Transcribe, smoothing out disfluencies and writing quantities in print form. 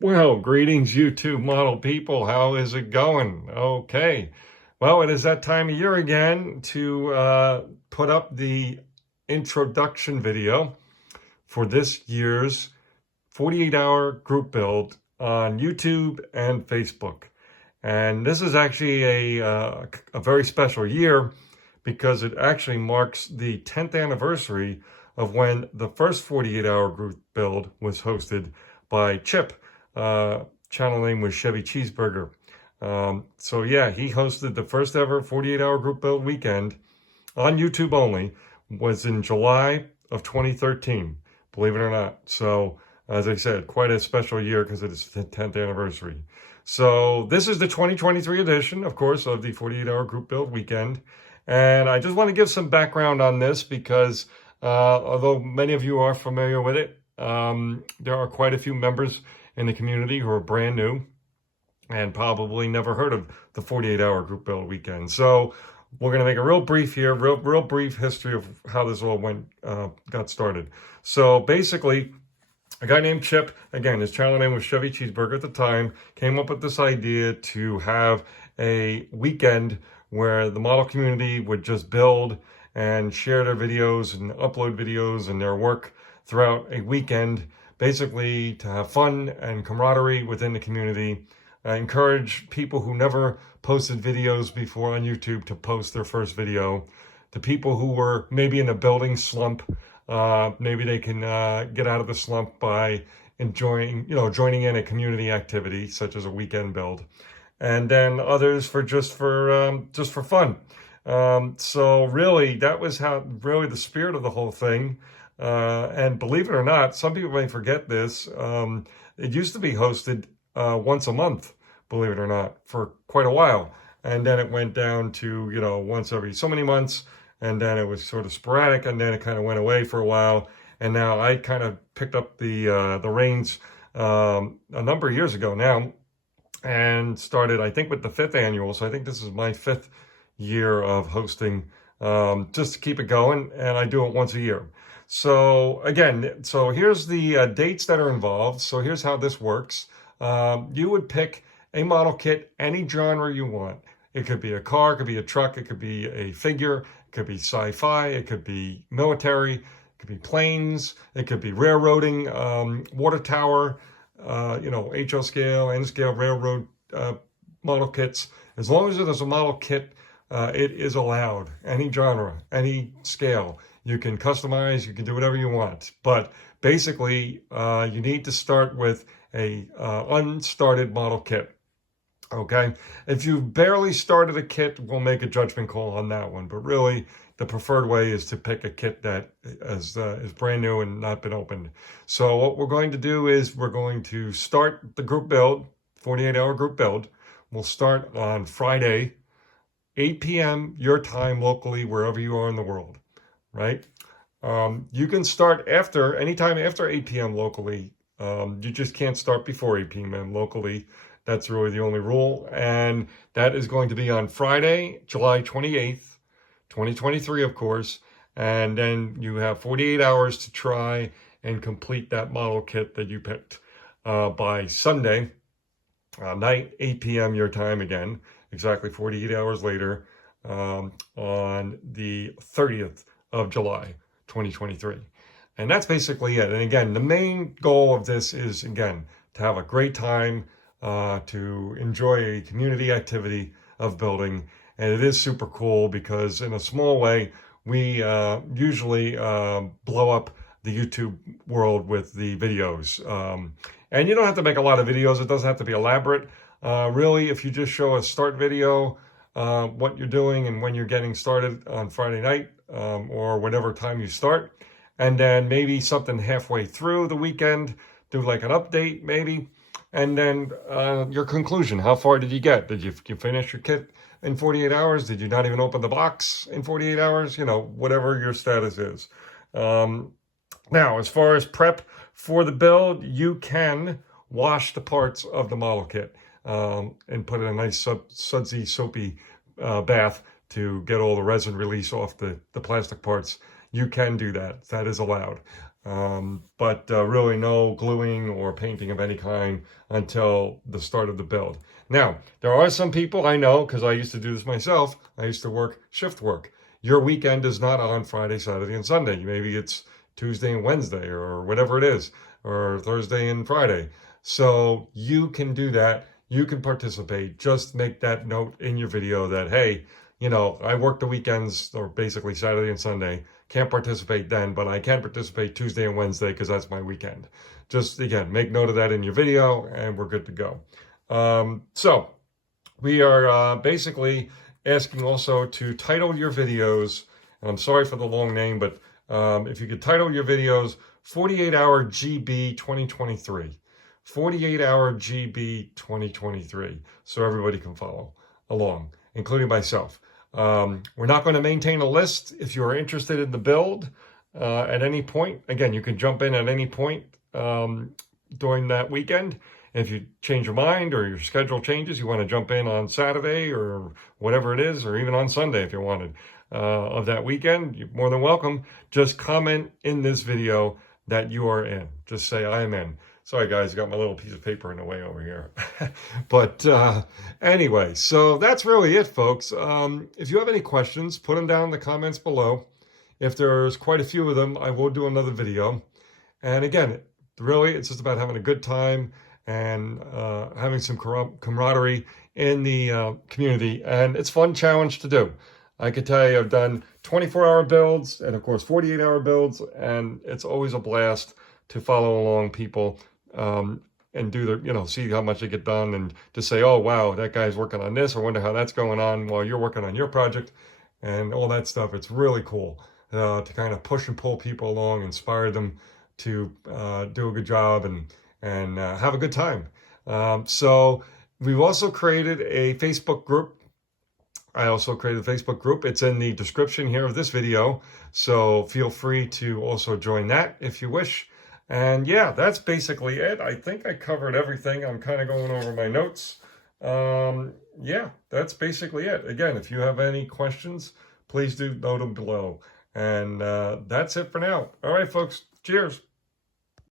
Well, greetings, YouTube model people. How is it going? Okay. Well, it is that time of year again to put up the introduction video for this year's 48-hour group build on YouTube and Facebook. And this is actually a very special year because it actually marks the 10th anniversary of when the first 48-hour group build was hosted by Chip. Channel name was Chevy Cheeseburger. So yeah, he hosted the first ever 48-hour group build weekend on YouTube only. Was in July of 2013, believe it or not. So as I said, quite a special year because it is the 10th anniversary. So this is the 2023 edition, of course, of the 48-hour group build weekend. And I just want to give some background on this because although many of you are familiar with it, there are quite a few members in the community who are brand new and probably never heard of the 48-hour group build weekend. So we're going to make a real brief here, real brief history of how this all got started. So basically, a guy named Chip, again, his channel name was Chevy Cheeseburger at the time, came up with this idea to have a weekend where the model community would just build and share their videos and upload videos and their work throughout a weekend, basically to have fun and camaraderie within the community. Encourage people who never posted videos before on YouTube to post their first video. The people who were maybe in a building slump, maybe they can get out of the slump by joining in a community activity such as a weekend build, and then others for just for fun. So really, that was really the spirit of the whole thing. And believe it or not, some people may forget this. It used to be hosted once a month, believe it or not, for quite a while. And then it went down to, once every so many months. And then it was sort of sporadic. And then it kind of went away for a while. And now I kind of picked up the reins a number of years ago now and started, I think, with the 5th annual. So I think this is my 5th year of hosting, just to keep it going. And I do it once a year. So again, here's the dates that are involved. So here's how this works. You would pick a model kit, any genre you want. It could be a car, it could be a truck, it could be a figure, it could be sci-fi, it could be military, it could be planes, it could be railroading, water tower, HO scale, N scale railroad model kits. As long as there's a model kit, it is allowed. Any genre, any scale. You can customize, you can do whatever you want. But basically, you need to start with a unstarted model kit. Okay? If you've barely started a kit, we'll make a judgment call on that one. But really, the preferred way is to pick a kit that is brand new and not been opened. So what we're going to do is we're going to start the group build, 48-hour group build. We'll start on Friday, 8 p.m. your time locally, wherever you are in the world, right? You can start anytime after 8 p.m. locally. You just can't start before 8 p.m. locally. That's really the only rule. And that is going to be on Friday, July 28th, 2023, of course. And then you have 48 hours to try and complete that model kit that you picked by Sunday night, 8 p.m. your time again, exactly 48 hours later, on the 30th of July, 2023. And that's basically it. And again, the main goal of this is, again, to have a great time, to enjoy a community activity of building. And it is super cool because in a small way, we usually blow up the YouTube world with the videos. And you don't have to make a lot of videos. It doesn't have to be elaborate. Really, if you just show a start video, what you're doing and when you're getting started on Friday night, or whatever time you start, and then maybe something halfway through the weekend, do like an update maybe, and then your conclusion. How far did you get? Did you finish your kit in 48 hours? Did you not even open the box in 48 hours? Whatever your status is. Now, as far as prep for the build, you can wash the parts of the model kit and put in a nice sudsy, soapy bath to get all the resin release off the plastic parts. You can do that. That is allowed. but really no gluing or painting of any kind until the start of the build. Now, there are some people I know, because I used to do this myself, I used to work shift work. Your weekend is not on Friday, Saturday, and Sunday. Maybe it's Tuesday and Wednesday, or whatever it is, or Thursday and Friday. So you can do that. You can participate. Just make that note in your video that, hey, you know, I work the weekends, or basically Saturday and Sunday. Can't participate then, but I can participate Tuesday and Wednesday because that's my weekend. Just, again, make note of that in your video, and we're good to go. So we are basically asking also to title your videos, and I'm sorry for the long name, but if you could title your videos 48-hour GB 2023. 48-hour GB 2023, so everybody can follow along, including myself. We're not going to maintain a list. If you are interested in the build at any point, again, you can jump in at any point during that weekend. If you change your mind or your schedule changes, you want to jump in on Saturday or whatever it is, or even on Sunday if you wanted, of that weekend, you're more than welcome. Just comment in this video that you are in. Just say, I am in. Sorry, guys, I got my little piece of paper in the way over here. But anyway, so that's really it, folks. If you have any questions, put them down in the comments below. If there's quite a few of them, I will do another video. And again, really, it's just about having a good time and having some camaraderie in the community. And it's a fun challenge to do. I could tell you I've done 24-hour builds and, of course, 48-hour builds. And it's always a blast to follow along people and do the, you know, see how much they get done, and to say, oh, wow, that guy's working on this. I wonder how that's going on while you're working on your project and all that stuff. It's really cool to kind of push and pull people along, inspire them to do a good job and have a good time. So we've also created a Facebook group. I also created a Facebook group. It's in the description here of this video. So feel free to also join that if you wish. And yeah, that's basically it. I think I covered everything. I'm kind of going over my notes. Yeah, that's basically it. Again, if you have any questions, please do note them below. And that's it for now. All right, folks. Cheers.